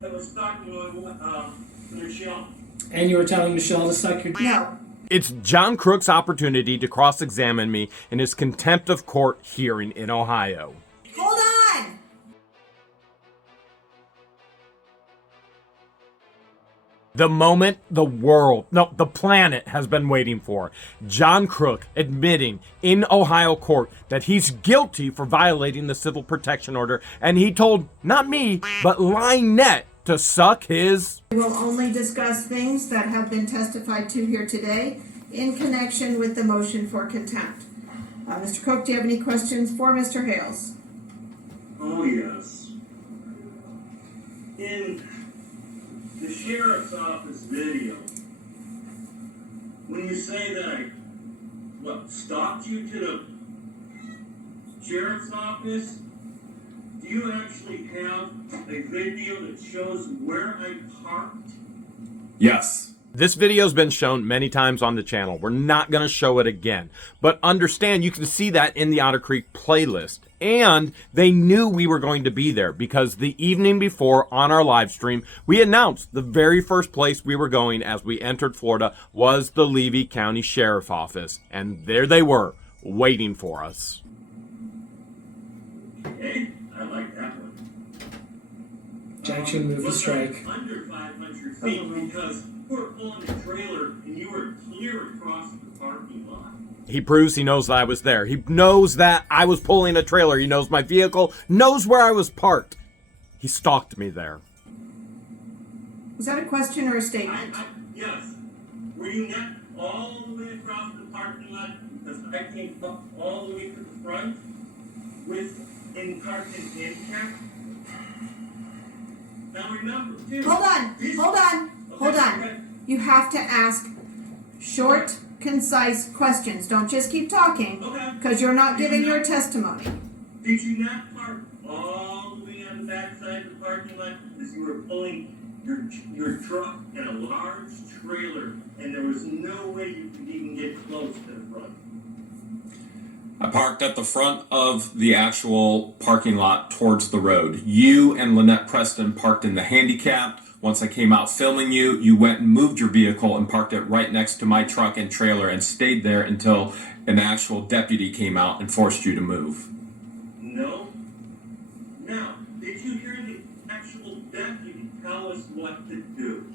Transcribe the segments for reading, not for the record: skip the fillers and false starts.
I was talking to Michelle. And you were telling Michelle to suck your... No. It's John Crook's opportunity to cross-examine me in his contempt of court hearing in Ohio. Hold on! The moment the world, no, the planet has been waiting for. John Crook admitting in Ohio court that he's guilty for violating the civil protection order, and he told, not me, but LIEnette to suck his... We will only discuss things that have been testified to here today in connection with the motion for contempt. Mr. Cook, do you have any questions for Mr. Hales? Oh, yes. In the sheriff's office video, when you say that I, stalked you to the sheriff's office, do you actually have a video that shows where I parked? Yes. This video's been shown many times on the channel. We're not going to show it again. But understand, you can see that in the Otter Creek playlist. And they knew we were going to be there because the evening before on our live stream, we announced the very first place we were going as we entered Florida was the Levy County Sheriff's Office. And there they were, waiting for us. Hey, I like that one. Objection, move the strike. Under 500 feet because you were pulling a trailer and you were clear across the parking lot. He proves he knows that I was there. He knows that I was pulling a trailer. He knows my vehicle, knows where I was parked. He stalked me there. Was that a question or a statement? Yes. Were you not all the way across the parking lot because I came up all the way to the front in parked in handicap? Now remember, too. Hold on. Okay. You have to ask short, concise questions. Don't just keep talking, Okay. because you're not giving your testimony. Did you not park all the way on the backside of the parking lot because you were pulling your truck in a large trailer and there was no way you could even get close to the front? I parked at the front of the actual parking lot towards the road. You and LIEnette Preston parked in the handicapped. Once I came out filming you, you went and moved your vehicle and parked it right next to my truck and trailer and stayed there until an actual deputy came out and forced you to move. No. Now, did you hear the actual deputy tell us what to do?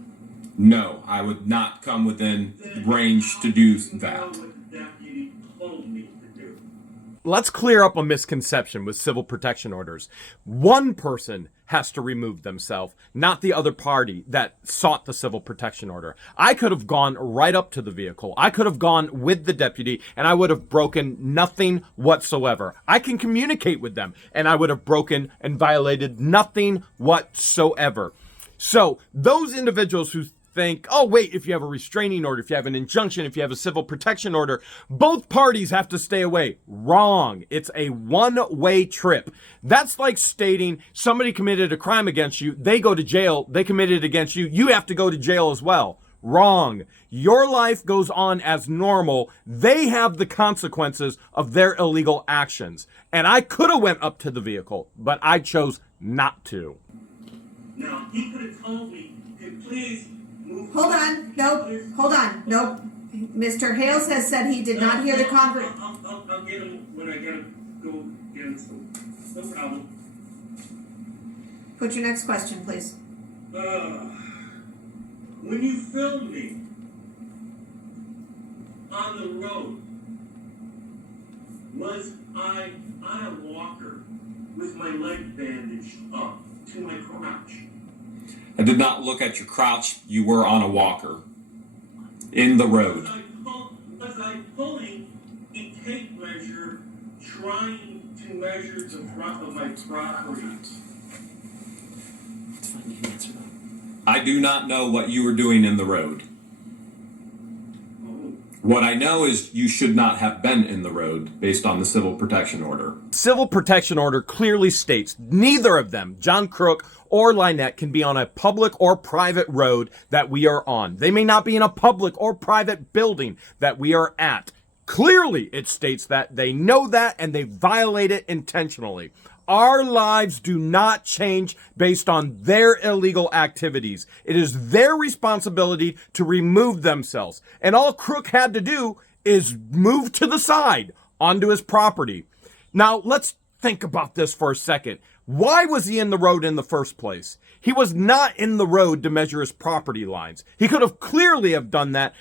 No, I would not come within range to do that. What the deputy told me to do. Let's clear up a misconception with civil protection orders. One person has to remove themselves, not the other party that sought the civil protection order. I could have gone right up to the vehicle. I could have gone with the deputy and I would have broken nothing whatsoever. I can communicate with them and I would have broken and violated nothing whatsoever. So those individuals who think, oh wait, if you have a restraining order, if you have an injunction, if you have a civil protection order, both parties have to stay away. Wrong. It's a one-way trip. That's like stating somebody committed a crime against you, they go to jail, they committed it against you, you have to go to jail as well. Wrong. Your life goes on as normal. They have the consequences of their illegal actions. And I could have went up to the vehicle, but I chose not to. Now, he could have told me to please move. Hold on. Nope. Mr. Hales has said he did not hear the conversation. I'll get him when I get him. Go get him. So, no problem. Put your next question, please. When you filmed me on the road, was I on a walker with my leg bandaged up to my crotch? I did not look at your crouch. You were on a walker in the road. Was I pulling a tape measure trying to measure the front of my property? It's fine, you can answer that. I do not know what you were doing in the road. What I know is you should not have been in the road based on the civil protection order. Civil protection order clearly states neither of them, John Crook or LIEnette, can be on a public or private road that we are on. They may not be in a public or private building that we are at. Clearly, it states that they know that and they violate it intentionally. Our lives do not change based on their illegal activities. It is their responsibility to remove themselves. And all Crook had to do is move to the side onto his property. Now, let's think about this for a second. Why was he in the road in the first place? He was not in the road to measure his property lines. He could have clearly have done that,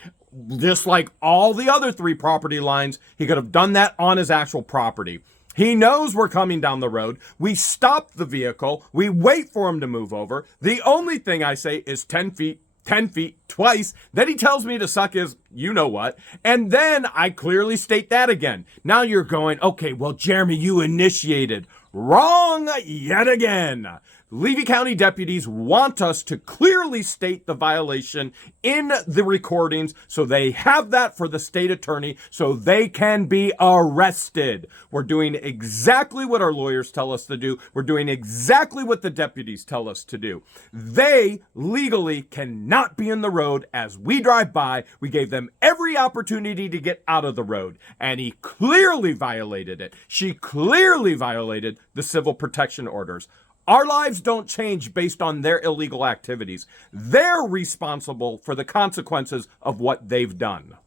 just like all the other 3 property lines. He could have done that on his actual property. He knows we're coming down the road. We stop the vehicle. We wait for him to move over. The only thing I say is 10 feet, 10 feet, twice. Then he tells me to suck his you know what. And then I clearly state that again. Now you're going, okay, well, Jeremy, you initiated. Wrong yet again. Levy County deputies want us to clearly state the violation in the recordings so they have that for the state attorney so they can be arrested. We're doing exactly what our lawyers tell us to do. We're doing exactly what the deputies tell us to do. They legally cannot be in the road as we drive by. We gave them every opportunity to get out of the road, and he clearly violated it. She clearly violated the civil protection orders. Our lives don't change based on their illegal activities. They're responsible for the consequences of what they've done.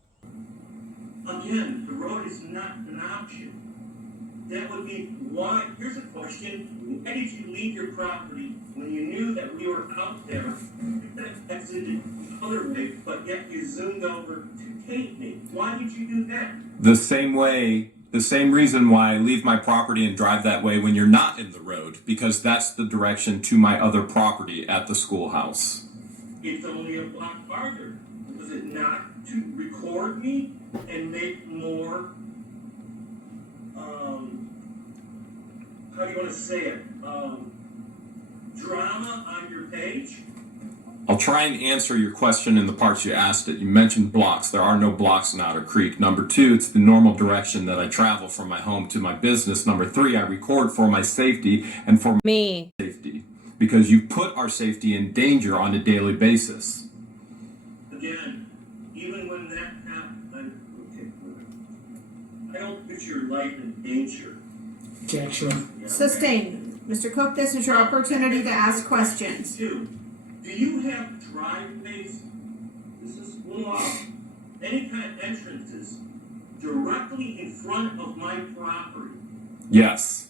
Again, the road is not an option. That would be why. Here's a question. Why did you leave your property when you knew that we were out there? You could have exited the other way, but yet you zoomed over to take me. Why did you do that? The same reason why I leave my property and drive that way when you're not in the road, because that's the direction to my other property at the schoolhouse. It's only a block farther. Was it not to record me and make more, how do you want to say it, drama on your page? I'll try and answer your question in the parts you asked it. You mentioned blocks. There are no blocks in Otter Creek. Number 2, it's the normal direction that I travel from my home to my business. Number 3, I record for my safety and for my safety, because you put our safety in danger on a daily basis. Again, even when that happened, I don't put your life in danger. Objection. Sustained. Mr. Cook, this is your opportunity to ask questions. 2, do you have driveways? This is a little off. Any kind of entrances directly in front of my property? Yes.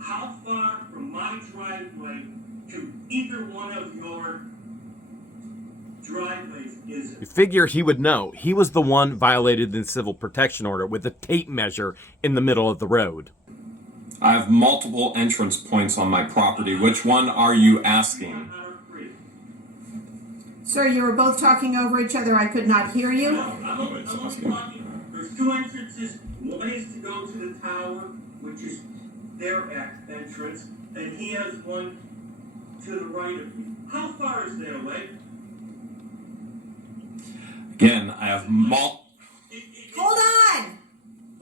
How far from my driveway to either one of your driveways is You it? figure he would know. He was the one violated the civil protection order with a tape measure in the middle of the road. I have multiple entrance points on my property. Which one are you asking? Sir, you were both talking over each other. I could not hear you. No, I'm only talking. There's 2 entrances. One is to go to the tower, which is their entrance, and he has one to the right of me. How far is that away? Again, I have Hold on!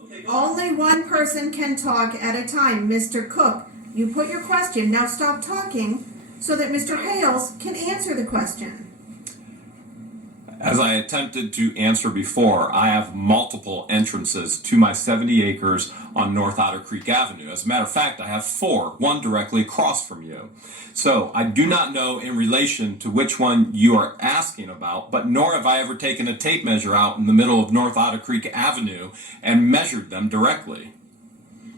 Okay, go on. Only one person can talk at a time. Mr. Cook, you put your question. Now stop talking so that Mr. Hales can answer the question. As I attempted to answer before, I have multiple entrances to my 70 acres on North Otter Creek Avenue. As a matter of fact, I have 4, one directly across from you. So I do not know in relation to which one you are asking about, but nor have I ever taken a tape measure out in the middle of North Otter Creek Avenue and measured them directly.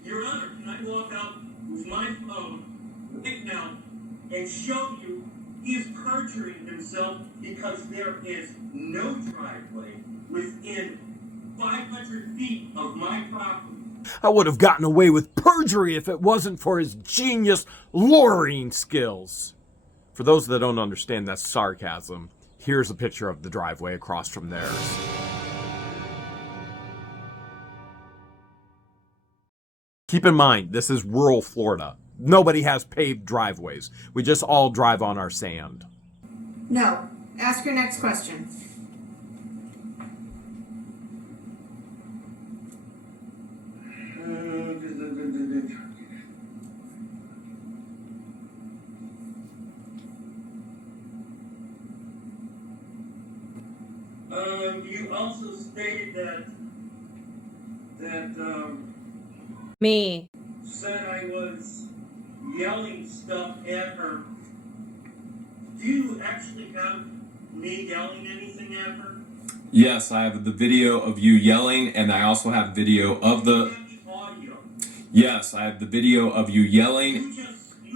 Your Honor, can I walk out with my phone right now and show you he is perjuring himself because there is no driveway within 500 feet of my property? I would have gotten away with perjury if it wasn't for his genius luring skills. For those that don't understand, that's sarcasm. Here's a picture of the driveway across from theirs. Keep in mind, this is rural Florida. Nobody has paved driveways. We just all drive on our sand. No. Ask your next question. You also stated that said I was yelling stuff at her. Do you actually have me yelling anything at her? Yes, I have the video of you yelling, and I also have video of the. Audio. Yes, I have the video of you yelling.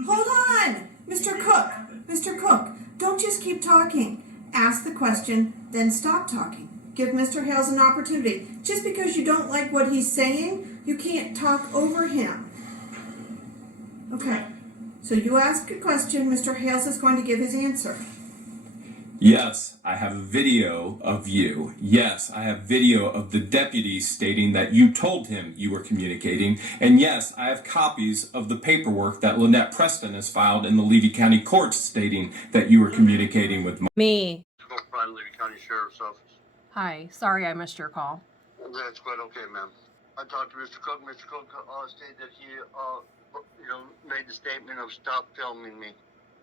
Hold on, Mr. Cook. Mr. Cook, don't just keep talking. Ask the question, then stop talking. Give Mr. Hales an opportunity. Just because you don't like what he's saying, you can't talk over him. Okay, so you ask a question, Mr. Hales is going to give his answer. Yes, I have a video of you. Yes, I have video of the deputy stating that you told him you were communicating. And yes, I have copies of the paperwork that LIEnette Preston has filed in the Levy County Courts stating that you were communicating with Me. By Levy County Sheriff's Office. Hi. Sorry I missed your call. That's quite okay, ma'am. I talked to Mr. Cook. Mr. Cook stated that he, made the statement of stop filming me.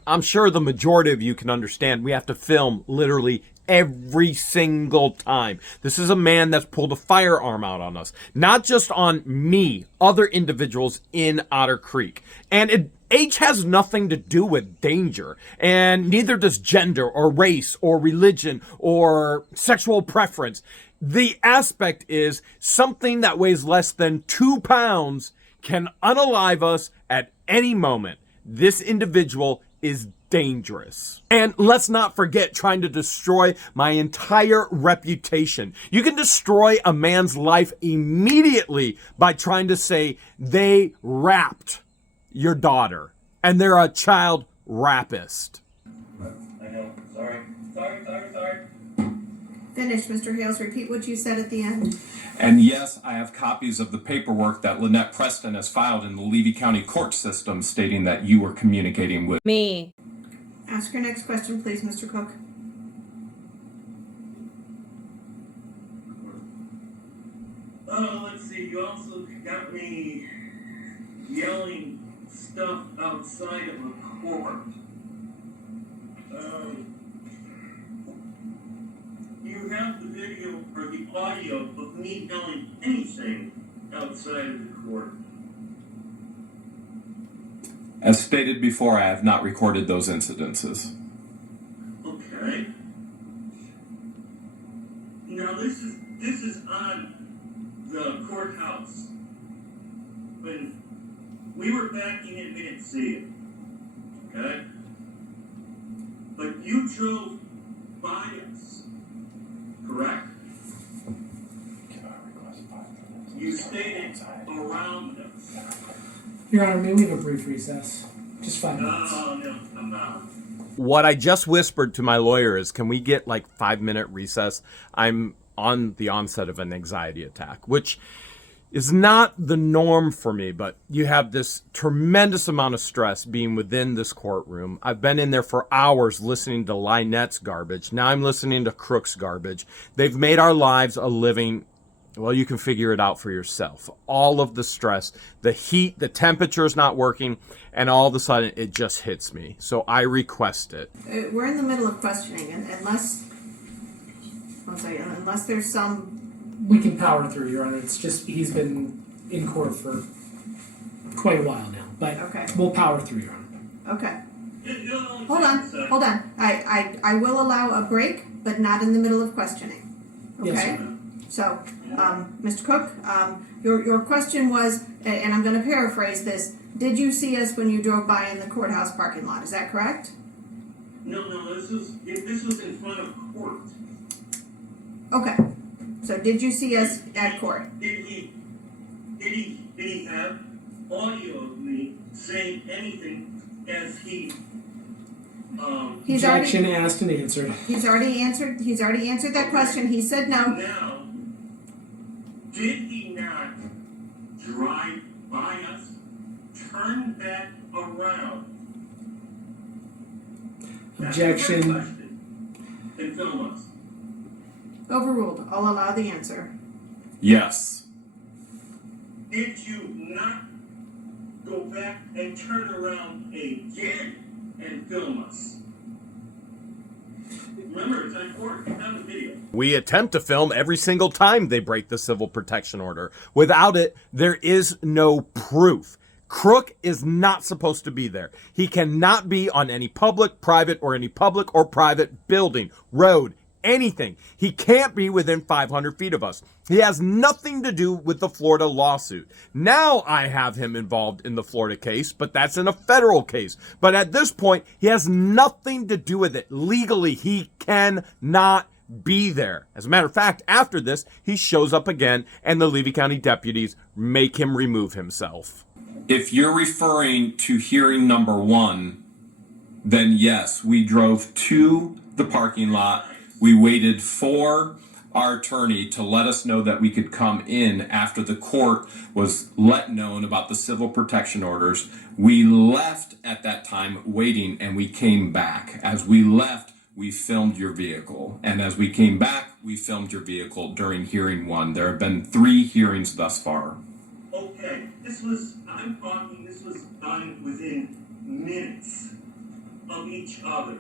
I'm sure the majority of you can understand we have to film literally every single time. This is a man that's pulled a firearm out on us, not just on me, other individuals in Otter Creek. And age has nothing to do with danger, and neither does gender or race or religion or sexual preference. The aspect is something that weighs less than 2 pounds can unalive us at any moment. This individual is dangerous. And let's not forget trying to destroy my entire reputation. You can destroy a man's life immediately by trying to say they raped your daughter and they're a child rapist. I know. Sorry. Finish, Mr. Hales. Repeat what you said at the end. And yes, I have copies of the paperwork that LIEnette Preston has filed in the Levy County Court system stating that you were communicating with Me. Ask your next question, please, Mr. Cook. Oh, let's see. You also got me yelling stuff outside of a court. You have the video or the audio of me yelling anything outside of the court. As stated before, I have not recorded those incidences. Okay. Now this is on the courthouse. When we were backing in, we didn't see it. Okay? But you drove by us. Correct? You stayed around us. Your Honor, may we have a brief recess? Just 5 minutes. No, I'm out. What I just whispered to my lawyer is, can we get like 5-minute recess? I'm on the onset of an anxiety attack, which is not the norm for me, but you have this tremendous amount of stress being within this courtroom. I've been in there for hours listening to LIEnette's garbage. Now I'm listening to Crook's garbage. They've made our lives a living. Well, you can figure it out for yourself. All of the stress, the heat, the temperature is not working, and all of a sudden it just hits me. So I request it. We're in the middle of questioning, and unless there's some... We can power through, Your Honor. It's just he's been in court for quite a while now, but Okay. we'll power through, Your Honor. Okay. Hold on. I will allow a break, but not in the middle of questioning. Okay? Yes, Your Honor. So, Mr. Cook, your question was, and I'm going to paraphrase this, did you see us when you drove by in the courthouse parking lot? Is that correct? No, this was in front of court. Okay. So did you see us at court? Did he have audio of me saying anything as he Objection asked and answered. He's already answered that question. He said no. Now, did he not drive by us, turn back around? Objection. That's the question. And film us. Overruled. I'll allow the answer. Yes. Did you not go back and turn around again and film us? Remember, it's on court. It's on the video. We attempt to film every single time they break the civil protection order. Without it, there is no proof. Crook is not supposed to be there. He cannot be on any public, private, or private building, road, anything. He can't be within 500 feet of us. He has nothing to do with the Florida lawsuit. Now I have him involved in the Florida case, but that's in a federal case. But at this point, he has nothing to do with it. Legally, he cannot be there. As a matter of fact, after this, he shows up again and the Levy County deputies make him remove himself. If you're referring to hearing number 1, then yes, we drove to the parking lot. We waited for our attorney to let us know that we could come in after the court was let known about the civil protection orders. We left at that time waiting and we came back. As we left, we filmed your vehicle. And as we came back, we filmed your vehicle during hearing 1. There have been 3 hearings thus far. Okay, this was done within minutes of each other.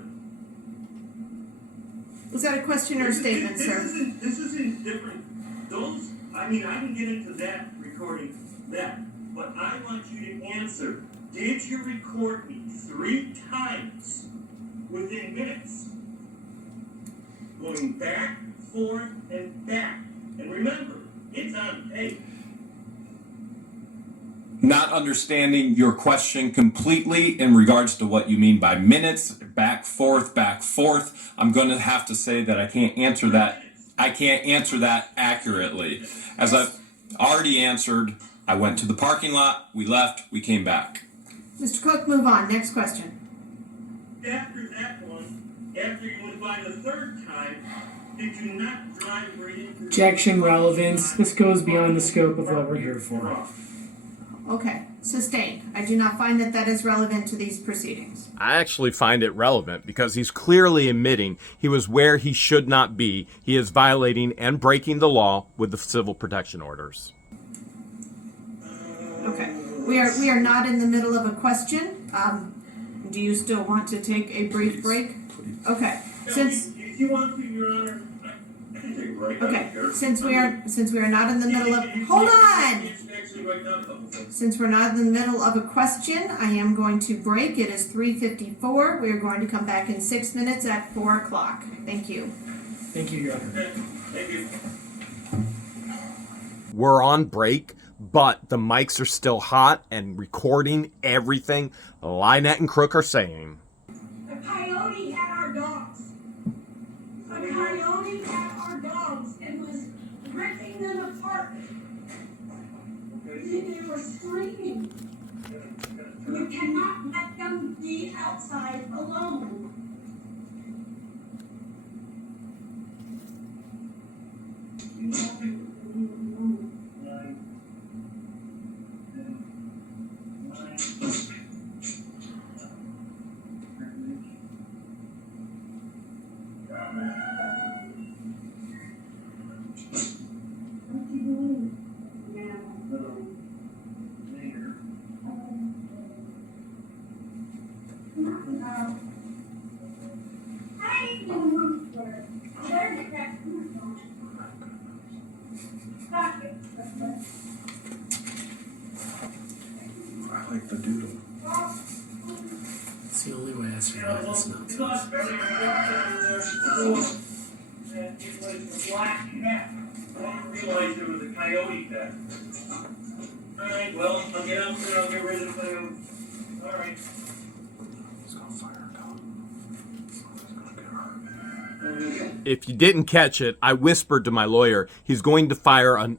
Was that a question or a statement, sir? This isn't different. I can get into that recording, but I want you to answer. Did you record me 3 times within minutes? Going back, forth, and back. And remember, it's on tape. Not understanding your question completely in regards to what you mean by minutes, back, forth. I'm going to have to say that I can't answer that. I can't answer that accurately. As I've already answered, I went to the parking lot, we left, we came back. Mr. Cook, move on. Next question. After that one, after you went by the 3rd time, did you not drive right into... Objection, relevance. This goes beyond the scope of what we're here for. Okay, sustained. I do not find that is relevant to these proceedings. I actually find it relevant because he's clearly admitting he was where he should not be. He is violating and breaking the law with the civil protection orders. Okay, we are not in the middle of a question. Do you still want to take a brief break? Okay, If you want to, Your Honor, I can take a break. Okay, since we are not in the middle of... Hold on! Since we're not in the middle of a question, I am going to break. It is 3:54. We are going to come back in 6 minutes at 4 o'clock. Thank you. Thank you, Your Honor. Thank you. We're on break, but the mics are still hot and recording everything LIEnette and Crook are saying. A coyote had our dogs. A coyote had our dogs and was ripping them apart. They were screaming. You cannot let them be outside alone. I like the doodle. It's the only way I survive this nonsense. It was a black cat. I didn't realize there was a coyote there. Alright, well, I'll get out there, I'll get rid of the coyote. Alright. He's gonna fire a dog. He's gonna get hurt. If you didn't catch it, I whispered to my lawyer, he's going to fire an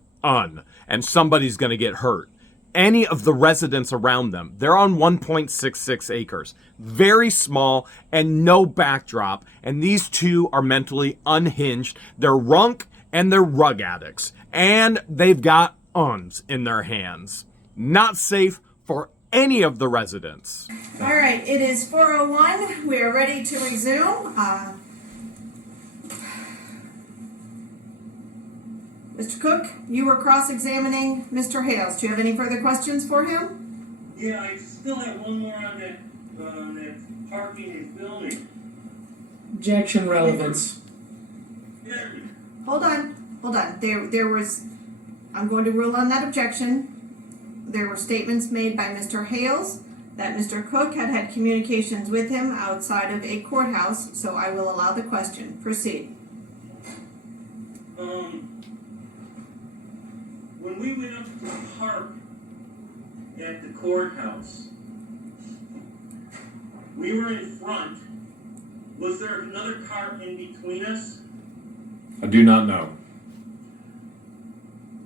and somebody's going to get hurt. Any of the residents around them, they're on 1.66 acres. Very small and no backdrop. And these two are mentally unhinged. They're runk and they're rug addicts. And they've got uns in their hands. Not safe for any of the residents. All right, it is 4:01. We are ready to resume. Mr. Cook, you were cross-examining Mr. Hales. Do you have any further questions for him? Yeah, I still have one more on that parking and filming. Objection, relevance. Yeah. Hold on. There was, I'm going to rule on that objection. there were statements made by Mr. Hales that Mr. Cook had had communications with him outside of a courthouse, so I will allow the question. Proceed. When we went up to the park at the courthouse, we were in front. Was there another car in between us? I do not know.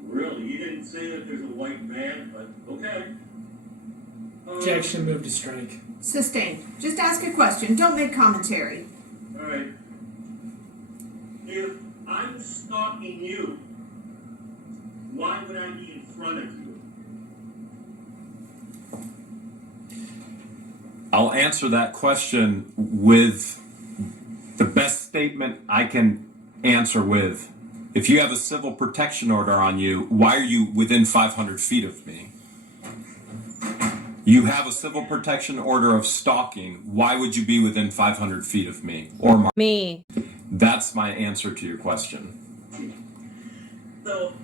Really? You didn't say that there's a white van, but okay. Objection, move to strike. Sustained. Just ask a question. Don't make commentary. Alright. If I'm stalking you, why would I be in front of you? I'll answer that question with the best statement I can answer with. If you have a civil protection order on you, why are you within 500 feet of me? You have a civil protection order of stalking. Why would you be within 500 feet of me? Or Me. That's my answer to your question. So,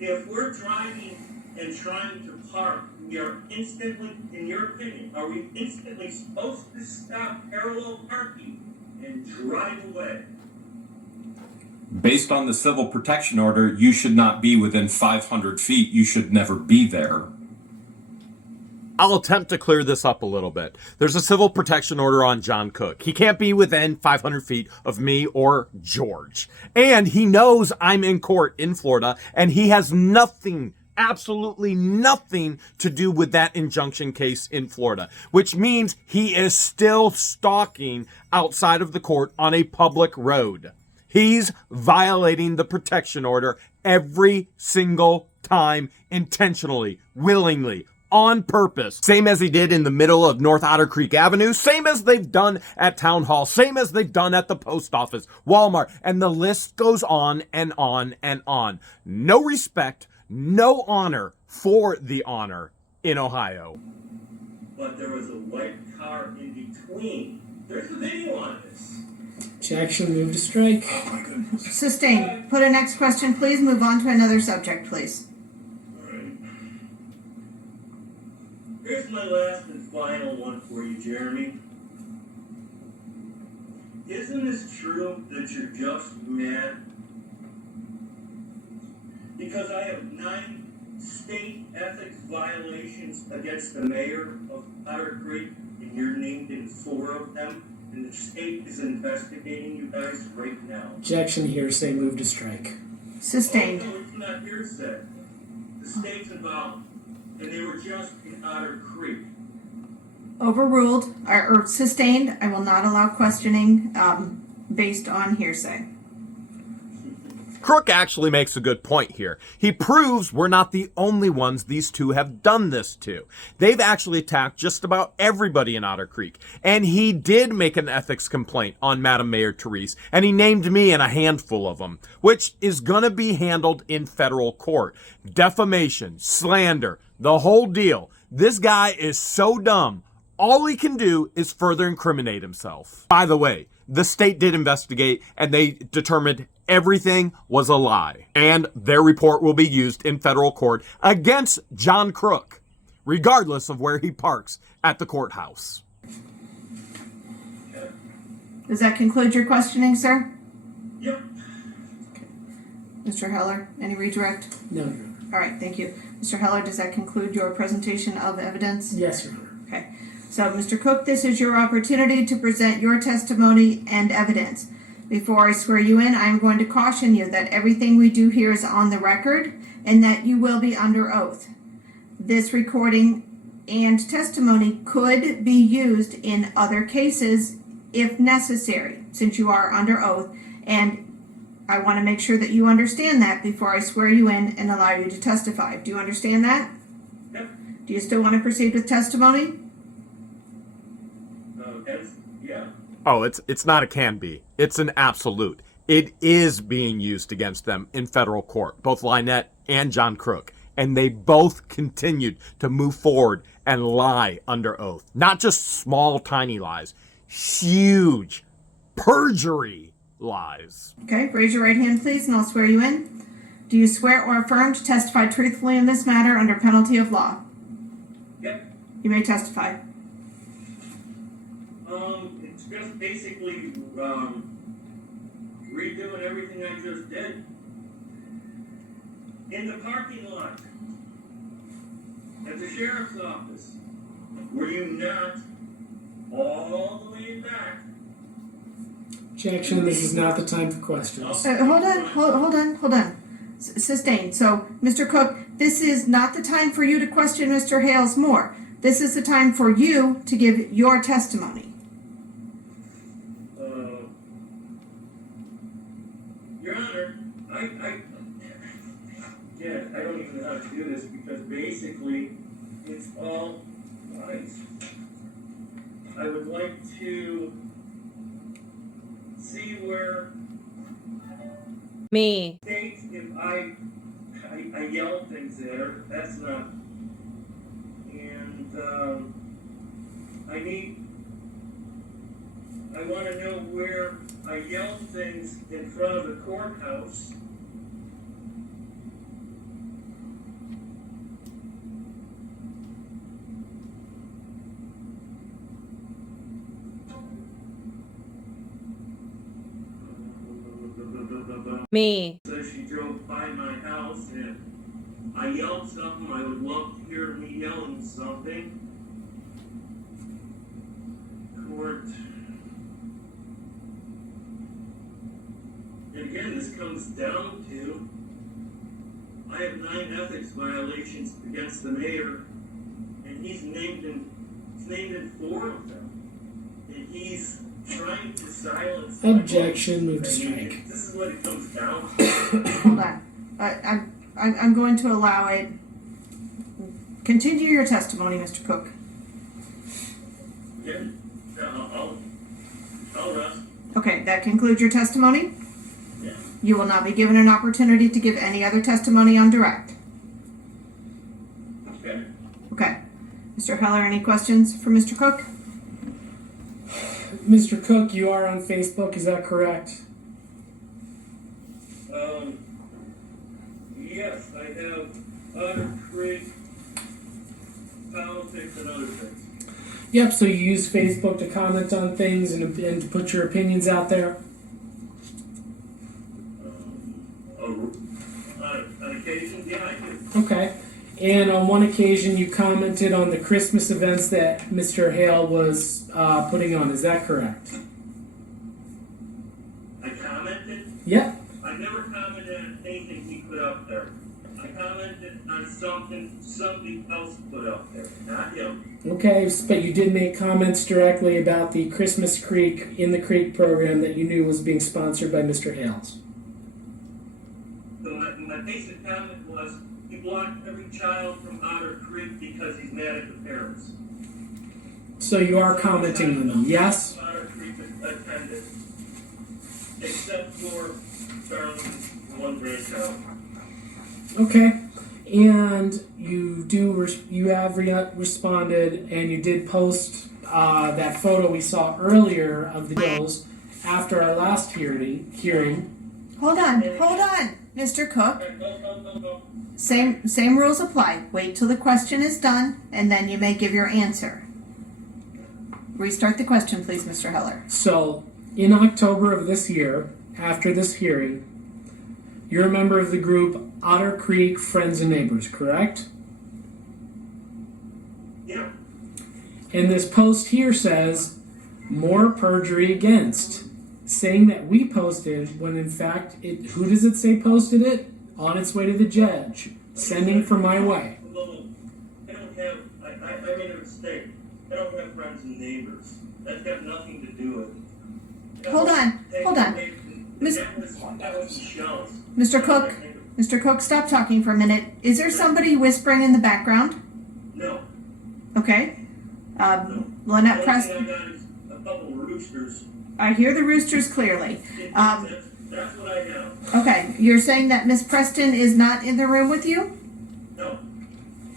if we're driving and trying to park, we are instantly, in your opinion, are we instantly supposed to stop parallel parking and drive away? Based on the civil protection order, you should not be within 500 feet. You should never be there. I'll attempt to clear this up a little bit. There's a civil protection order on John Cook. He can't be within 500 feet of me or George. And he knows I'm in court in Florida, and he has nothing, absolutely nothing to do with that injunction case in Florida, which means he is still stalking outside of the court on a public road. He's violating the protection order every single time, intentionally, willingly, on purpose. Same as he did in the middle of North Otter Creek Avenue, same as they've done at Town Hall, same as they've done at the post office, Walmart, and the list goes on and on and on. No respect, no honor for the honor in Ohio. But there was a white car in between. There's a video on this. Objection, move to strike. Oh my goodness. Sustained. Put a next question, please. Move on to another subject, please. Alright. Here's my last and final one for you, Jeremy. Isn't this true that you're just mad? Because I have 9 state ethics violations against the mayor of Otter Creek, and you're named in 4 of them, and the state is investigating you guys right now. Objection, hearsay, move to strike. Sustained. Oh, no, it's not hearsay. The state's involved, and they were just in Otter Creek. Overruled, or sustained. I will not allow questioning based on hearsay. Crook actually makes a good point here. He proves we're not the only ones these two have done this to. They've actually attacked just about everybody in Otter Creek. And he did make an ethics complaint on Madam Mayor Therese, and he named me in a handful of them, which is gonna be handled in federal court. Defamation, slander, the whole deal. This guy is so dumb, all he can do is further incriminate himself. By the way, the state did investigate, and they determined everything was a lie. And their report will be used in federal court against John Crook, regardless of where he parks at the courthouse. Does that conclude your questioning, sir? Yep. Mr. Heller, any redirect? No, Your Honor. All right, thank you. Mr. Heller, does that conclude your presentation of evidence? Yes, Your Honor. Okay. So, Mr. Cook, this is your opportunity to present your testimony and evidence. Before I swear you in, I am going to caution you that everything we do here is on the record and that you will be under oath. This recording and testimony could be used in other cases if necessary, since you are under oath, and I want to make sure that you understand that before I swear you in and allow you to testify. Do you understand that? Yep. Do you still want to proceed with testimony? Yeah. Oh, it's not a can be. It's an absolute. It is being used against them in federal court, both LIEnette and John Crook. And they both continued to move forward and lie under oath. Not just small, tiny lies. Huge perjury lies. Okay, raise your right hand, please, and I'll swear you in. Do you swear or affirm to testify truthfully in this matter under penalty of law? You may testify. It's just basically, redoing everything I just did. In the parking lot, at the sheriff's office, were you not all the way back? Objection, this is not the time for questions. Hold on. Sustained. So, Mr. Cook, this is not the time for you to question Mr. Hales more. This is the time for you to give your testimony. Your Honor, I don't even know how to do this because basically it's all lies. I would like to see where Me. states if I yell things there. That's not. And I want to know where I yell things in front of the courthouse. Me. So she drove by my house and I yelled something. I would love to hear me yelling something. Court. And again, this comes down to I have 9 ethics violations against the mayor, and he's named in 4 of them. And he's trying to silence. Objection, move to strike. This is what it comes down to. Hold on. I'm going to allow it. Continue your testimony, Mr. Cook. Yeah, I'll rest. Okay, that concludes your testimony. Yeah. You will not be given an opportunity to give any other testimony on direct. Okay. Okay. Mr. Heller, any questions for Mr. Cook? Mr. Cook, you are on Facebook, is that correct? Yes, I have Otter Creek, politics, and other things. Yep, so you use Facebook to comment on things and to put your opinions out there? On occasion, yeah, I do. Okay. And on one occasion, you commented on the Christmas events that Mr. Hale was putting on. Is that correct? I commented. Yep. I never commented on anything he put up there. I commented on something somebody else put up there, not him. Okay, but you did make comments directly about the Christmas Creek in the Creek program that you knew was being sponsored by Mr. Hales. So my basic comment was, he blocked every child from Otter Creek because he's mad at the parents. So you are commenting on them, yes? Otter Creek attended, except for Darling's one grandchild. Okay. And you have responded, and you did post that photo we saw earlier of the girls after our last hearing. Hold on, Mr. Cook. No. Same rules apply. Wait till the question is done, and then you may give your answer. Restart the question, please, Mr. Heller. So, in October of this year, after this hearing, you're a member of the group Otter Creek Friends and Neighbors, correct? Yeah. And this post here says, more perjury against, saying that we posted when in fact, who does it say posted it? On its way to the judge, sending for my way. I made a mistake. I don't have friends and neighbors. That's got nothing to do with it. Hold on. Mr. Cook, stop talking for a minute. Is there somebody whispering in the background? No. Okay. No. LIEnette The Preston. only thing I got is a couple of roosters. I hear the roosters clearly. That's what I have. Okay, you're saying that Miss Preston is not in the room with you? No.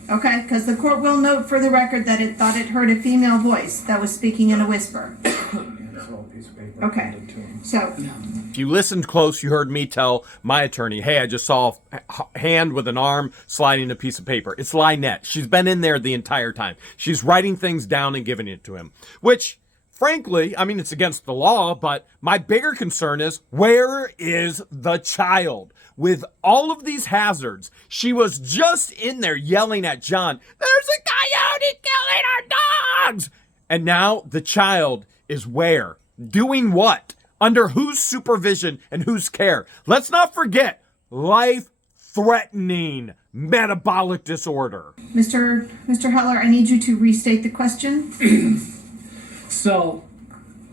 Okay, because the court will note for the record that it thought it heard a female voice that was speaking in a whisper. This little piece of paper Okay. So, If you listened close, you heard me tell my attorney, hey, I just saw a hand with an arm sliding a piece of paper. It's LIEnette. She's been in there the entire time. She's writing things down and giving it to him, which, frankly, I mean, it's against the law, but my bigger concern is, where is the child? With all of these hazards, she was just in there yelling at John, there's a coyote killing our dogs! And now the child is where? Doing what? Under whose supervision and whose care? Let's not forget, life-threatening metabolic disorder. Mr. Heller, I need you to restate the question. So,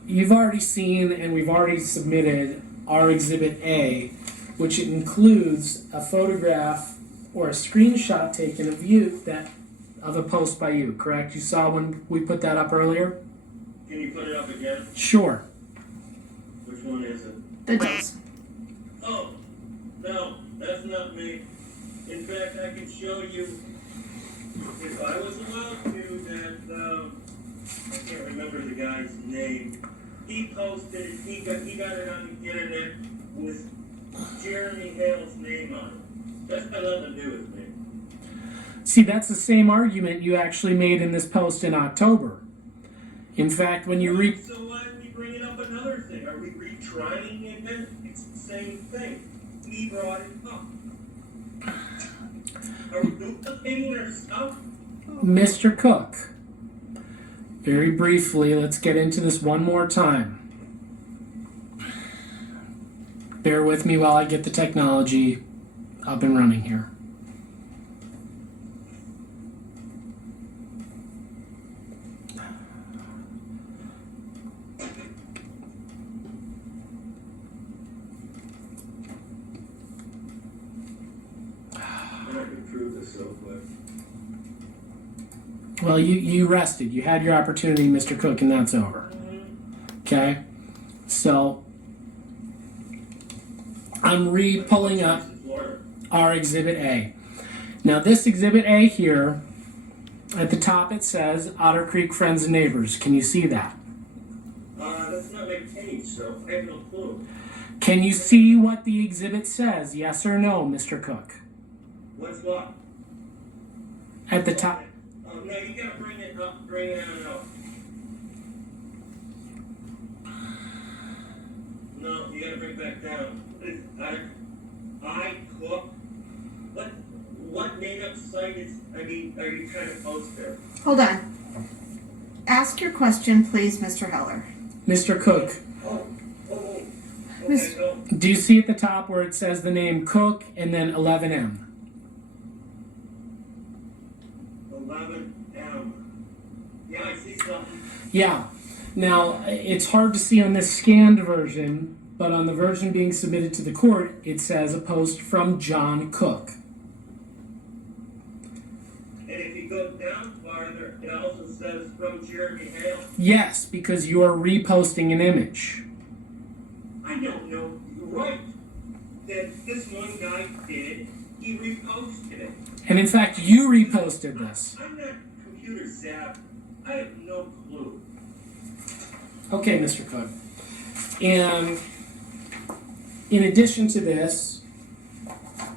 you've already seen and we've already submitted our Exhibit A, which includes a photograph or a screenshot taken of you of a post by you, correct? You saw when we put that up earlier? Can you put it up again? Sure. Which one is it? The does. Oh, no, that's not me. In fact, I can show you, if I was allowed to, that, I can't remember the guy's name. He posted it, he got it on the internet with Jeremy Hale's name on it. That's got nothing to do with me. See, that's the same argument you actually made in this post in October. In fact, when you So why are we bringing up another thing? Are we retrying it again? It's the same thing. He brought it up. Are we duplicating ourselves? Mr. Cook, very briefly, let's get into this one more time. Bear with me while I get the technology up and running here. Well, you rested. You had your opportunity, Mr. Cook, and that's over. Okay? So, I'm pulling up our Exhibit A. Now, this Exhibit A here, at the top it says Otter Creek Friends and Neighbors. Can you see that? That's not my page, so I have no clue. Can you see what the exhibit says? Yes or no, Mr. Cook? What's what? At the top. No, you gotta bring it up, bring it on up. No, you gotta bring it back down. I cook? What made up site is, are you trying to post there? Hold on. Ask your question, please, Mr. Heller. Mr. Cook, Miss- Okay, go. do you see at the top where it says the name Cook and then 11M? 11M. Yeah, I see something. Yeah. Now, it's hard to see on this scanned version, but on the version being submitted to the court, it says a post from John Cook. And if you go down farther, it also says from Jeremy Hale. Yes, because you're reposting an image. I don't know. You're right. That this one guy did, he reposted it. And in fact, you reposted this. I'm not computer savvy. I have no clue. Okay, Mr. Cook. And in addition to this,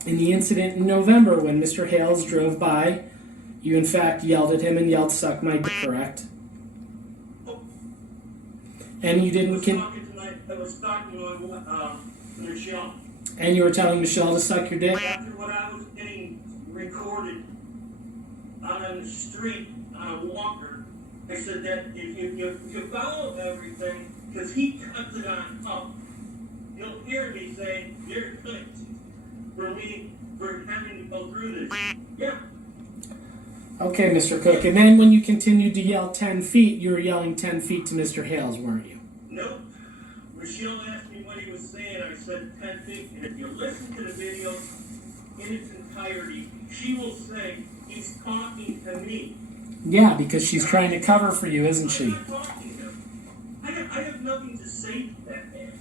in the incident in November when Mr. Hales drove by, you in fact yelled at him and yelled, "Suck my dick," correct? And you I didn't was talking to Michelle. and you were telling Michelle to suck your dick? After what I was getting recorded out on the street on a walker, I said that if you follow everything, because he cuts it on up, you'll hear me saying, "You're good for having to go through this." Yeah. Okay, Mr. Cook. And then when you continued to yell 10 feet, you were yelling 10 feet to Mr. Hales, weren't you? Nope. Michelle asked me what he was saying. I said 10 feet. And if you listen to the video in its entirety, she will say he's talking to me. Yeah, because she's trying to cover for you, isn't she? I'm not talking to him. I have nothing to say to that man.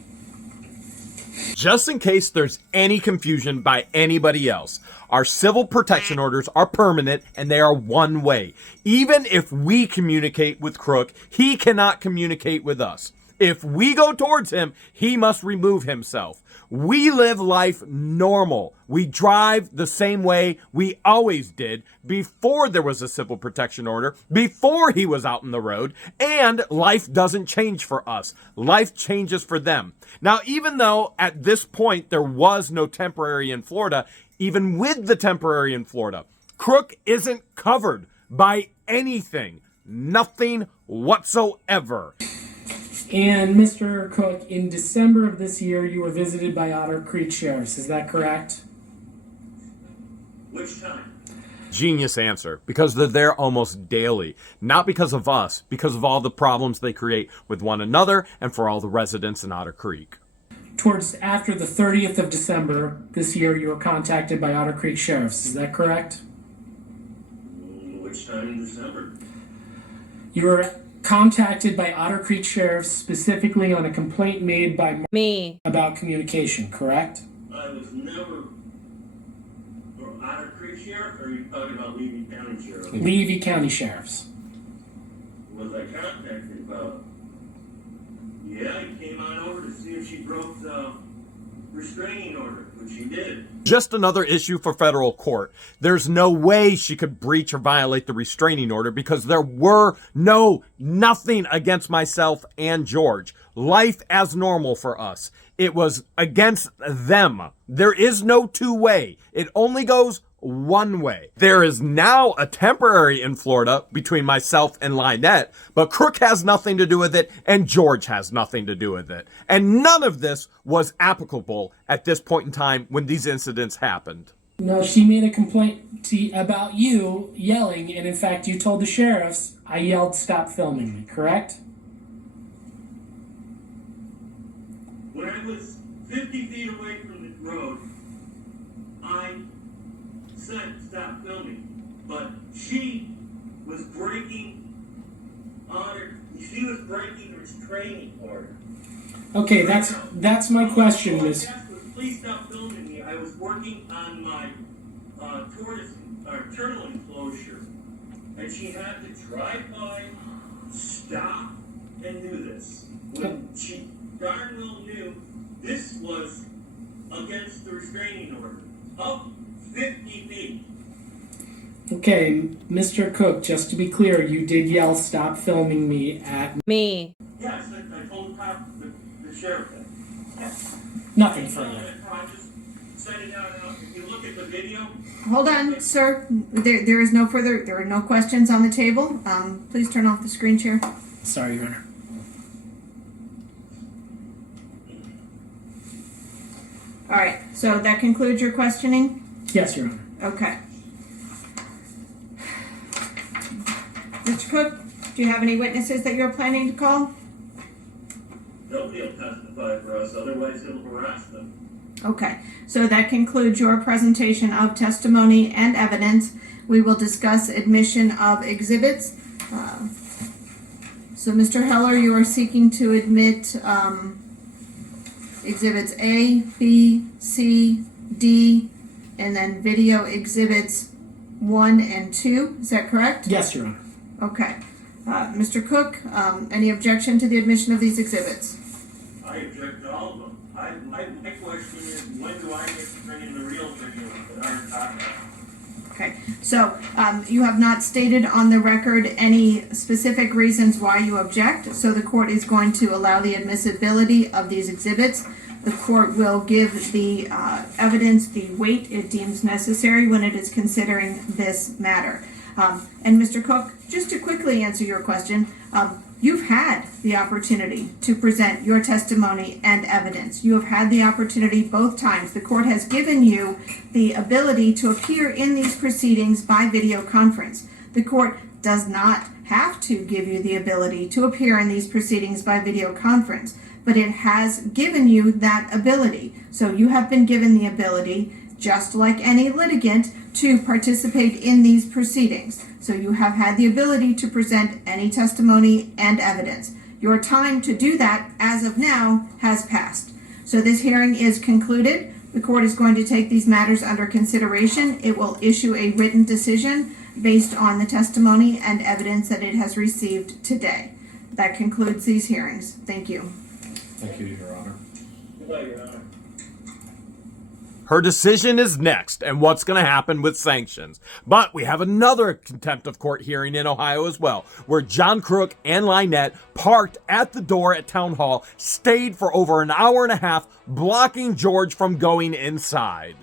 Just in case there's any confusion by anybody else, our civil protection orders are permanent and they are one way. Even if we communicate with Crook, he cannot communicate with us. If we go towards him, he must remove himself. We live life normal. We drive the same way we always did before there was a civil protection order, before he was out in the road, and life doesn't change for us. Life changes for them. Now, even though at this point there was no temporary in Florida, even with the temporary in Florida, Crook isn't covered by anything. Nothing whatsoever. And Mr. Cook, in December of this year, you were visited by Otter Creek Sheriffs. Is that correct? Which time? Genius answer, because they're there almost daily. Not because of us, because of all the problems they create with one another and for all the residents in Otter Creek. Towards after the 30th of December this year, you were contacted by Otter Creek Sheriffs. Is that correct? Which time in December? You were contacted by Otter Creek Sheriffs specifically on a complaint made by Me. about communication, correct? I was never for Otter Creek Sheriff, or are you talking about Levy County Sheriff? Levy County Sheriffs. Was I contacted about? Yeah, he came on over to see if she broke the restraining order, which she did. Just another issue for federal court. There's no way she could breach or violate the restraining order because there were nothing against myself and George. Life as normal for us. It was against them. There is no two-way. It only goes one way. There is now a temporary in Florida between myself and LIEnette, but Crook has nothing to do with it and George has nothing to do with it. And none of this was applicable at this point in time when these incidents happened. No, she made a complaint about you yelling, and in fact, you told the sheriffs, I yelled, stop filming me, correct? When I was 50 feet away from the road, I said stop filming, but she was breaking she was breaking the restraining order. Okay, that's my question, Miss. Please stop filming me. I was working on my turtle enclosure, and she had to drive by, stop, and do this. When she darn well knew this was against the restraining order. Up 50 feet. Okay, Mr. Cook, just to be clear, you did yell, stop filming me at Me. Yes, I told the sheriff that. Yes. nothing further. I just said it out. If you look at the video. Hold on, sir. There are no questions on the table. Please turn off the screen share. Sorry, Your Honor. All right, so that concludes your questioning? Yes, Your Honor. Okay. Mr. Cook, do you have any witnesses that you're planning to call? Nobody will testify for us, otherwise it'll harass them. Okay, so that concludes your presentation of testimony and evidence. We will discuss admission of exhibits. So Mr. Heller, you are seeking to admit exhibits A, B, C, D, and then video exhibits 1 and 2. Is that correct? Yes, Your Honor. Okay. Mr. Cook, any objection to the admission of these exhibits? I object to all of them. My question is, when do I get to bring in the real video that I'm talking about? Okay, so you have not stated on the record any specific reasons why you object, so the court is going to allow the admissibility of these exhibits. The court will give the evidence the weight it deems necessary when it is considering this matter. And Mr. Cook, just to quickly answer your question, you've had the opportunity to present your testimony and evidence. You have had the opportunity both times. The court has given you the ability to appear in these proceedings by video conference. The court does not have to give you the ability to appear in these proceedings by video conference, but it has given you that ability. So you have been given the ability, just like any litigant, to participate in these proceedings. So you have had the ability to present any testimony and evidence. Your time to do that, as of now, has passed. So this hearing is concluded. The court is going to take these matters under consideration. It will issue a written decision based on the testimony and evidence that it has received today. That concludes these hearings. Thank you. Thank you, Your Honor. Goodbye, Your Honor. Her decision is next, and what's going to happen with sanctions. But we have another contempt of court hearing in Ohio as well, where John CROOK and LIEnette parked at the door at Town Hall, stayed for over an hour and a half, blocking George from going inside.